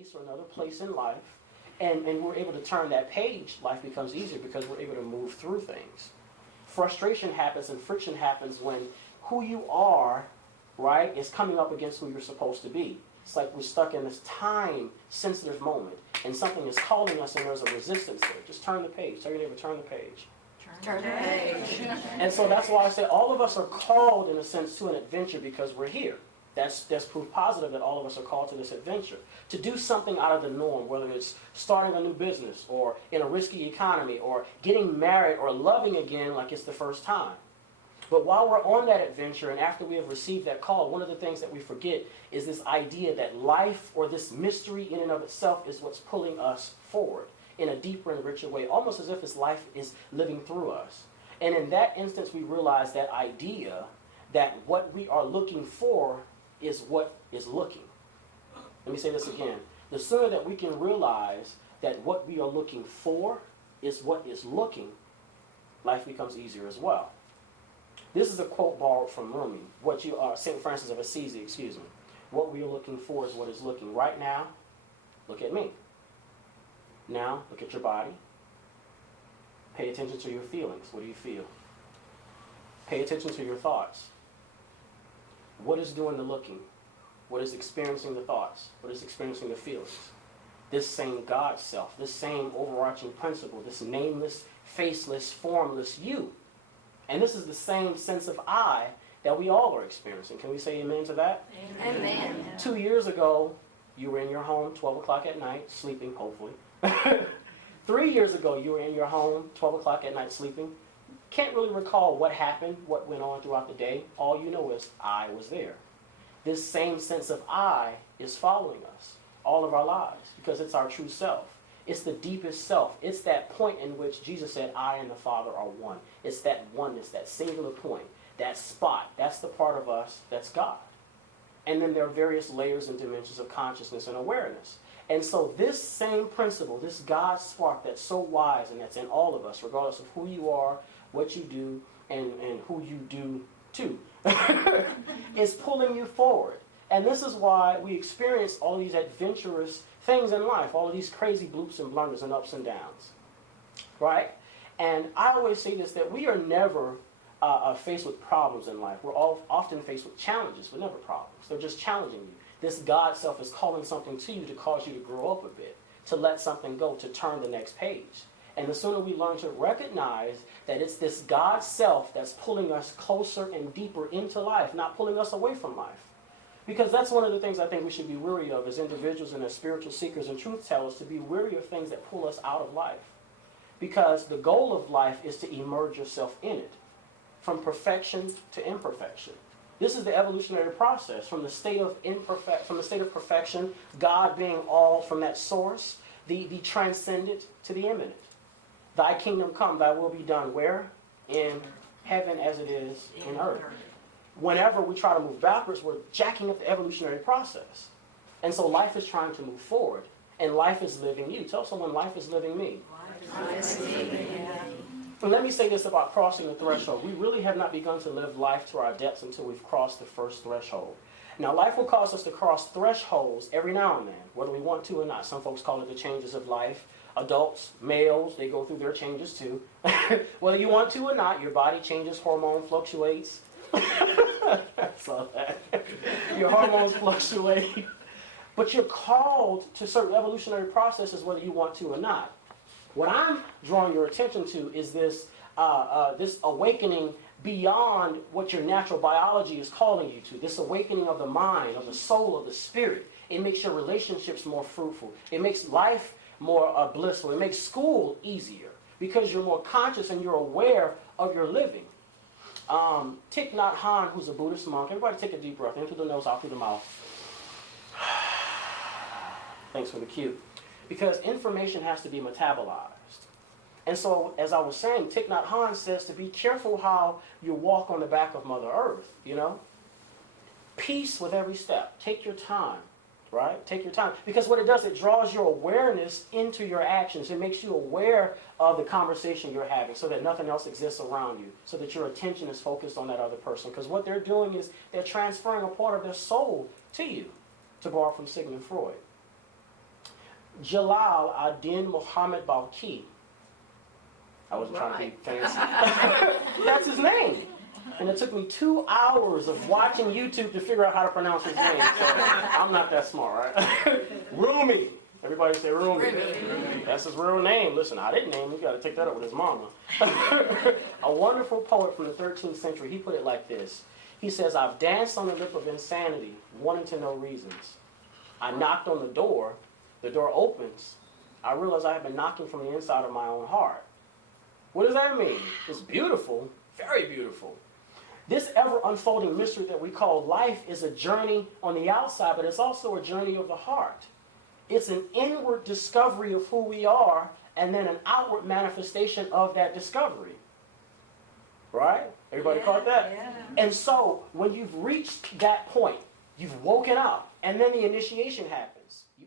pace or another place in life, and we're able to turn that page, life becomes easier because we're able to move through things. Frustration happens and friction happens when who you are, right, is coming up against who you're supposed to be. It's like we're stuck in this time-sensitive moment, and something is calling us, and there's a resistance there. Just turn the page. Tell your neighbor, turn the page. Turn the page. And so that's why I say all of us are called, in a sense, to an adventure because we're here. That's proof positive that all of us are called to this adventure. To do something out of the norm, whether it's starting a new business, or in a risky economy, or getting married, or loving again like it's the first time. But while we're on that adventure, and after we have received that call, one of the things that we forget is this idea that life, or this mystery in and of itself, is what's pulling us forward in a deeper and richer way, almost as if this life is living through us. And in that instance, we realize that idea that what we are looking for is what is looking. Let me say this again. The sooner that we can realize that what we are looking for is what is looking, life becomes easier as well. This is a quote borrowed from Rumi. St. Francis of Assisi, excuse me. What we are looking for is what is looking. Right now, look at me. Now, look at your body. Pay attention to your feelings. What do you feel? Pay attention to your thoughts. What is doing the looking? What is experiencing the thoughts? What is experiencing the feelings? This same God self, this same overarching principle, this nameless, faceless, formless you. And this is the same sense of I that we all are experiencing. Can we say amen to that? Amen. 2 years ago, you were in your home, 12 o'clock at night, sleeping, hopefully. 3 years ago, you were in your home, 12 o'clock at night, sleeping. Can't really recall what happened, what went on throughout the day. All you know is I was there. This same sense of I is following us all of our lives because it's our true self. It's the deepest self. It's that point in which Jesus said, I and the Father are one. It's that oneness, that singular point, that spot. That's the part of us that's God. And then there are various layers and dimensions of consciousness and awareness. And so this same principle, this God spark that's so wise and that's in all of us, regardless of who you are, what you do, and who you do too, is pulling you forward. And this is why we experience all these adventurous things in life, all of these crazy bloops and blunders and ups and downs, right? And I always say this, that we are never faced with problems in life. We're all often faced with challenges, but never problems. They're just challenging you. This God self is calling something to you to cause you to grow up a bit, to let something go, to turn the next page. And the sooner we learn to recognize that it's this God self that's pulling us closer and deeper into life, not pulling us away from life. Because that's one of the things I think we should be weary of as individuals and as spiritual seekers and truth tellers, to be weary of things that pull us out of life. Because the goal of life is to immerse yourself in it, from perfection to imperfection. This is the evolutionary process from the state of perfection, God being all from that source, the transcendent to the immanent. Thy kingdom come, thy will be done. Where? In heaven as it is in earth. Whenever we try to move backwards, we're jacking up the evolutionary process. And so life is trying to move forward. And life is living you. Tell someone, life is living me. Life is living. And let me say this about crossing the threshold. We really have not begun to live life to our depths until we've crossed the first threshold. Now, life will cause us to cross thresholds every now and then, whether we want to or not. Some folks call it the changes of life. Adults, males, they go through their changes too. Whether you want to or not, your body changes, hormone fluctuates. Saw that. Your hormones fluctuate. But you're called to certain evolutionary processes whether you want to or not. What I'm drawing your attention to is this awakening beyond what your natural biology is calling you to. This awakening of the mind, of the soul, of the spirit. It makes your relationships more fruitful. It makes life more blissful. It makes school easier because you're more conscious and you're aware of your living. Thich Nhat Hanh, who's a Buddhist monk, everybody take a deep breath, in through the nose, out through the mouth. Thanks for the cue. Because information has to be metabolized. And so, as I was saying, Thich Nhat Hanh says to be careful how you walk on the back of Mother Earth, you know? Peace with every step. Take your time, right? Take your time. Because what it does, it draws your awareness into your actions. It makes you aware of the conversation you're having so that nothing else exists around you, so that your attention is focused on that other person. Because what they're doing is they're transferring a part of their soul to you, to borrow from Sigmund Freud. Jalal ad-Din Muhammad Balki. I wasn't trying to be fancy. That's his name. And it took me 2 hours of watching YouTube to figure out how to pronounce his name. So I'm not that smart, right? Rumi. Everybody say Rumi. That's his real name. Listen, I didn't name him. You got to take that up with his mama. A wonderful poet from the 13th century. He put it like this. He says, I've danced on the lip of insanity, wanting to know reasons. I knocked on the door opens. I realize I have been knocking from the inside of my own heart. What does that mean? It's beautiful, very beautiful. This ever-unfolding mystery that we call life is a journey on the outside, but it's also a journey of the heart. It's an inward discovery of who we are, and then an outward manifestation of that discovery. Right? Everybody caught that? Yeah. And so, when you've reached that point, you've woken up, and then the initiation happens. You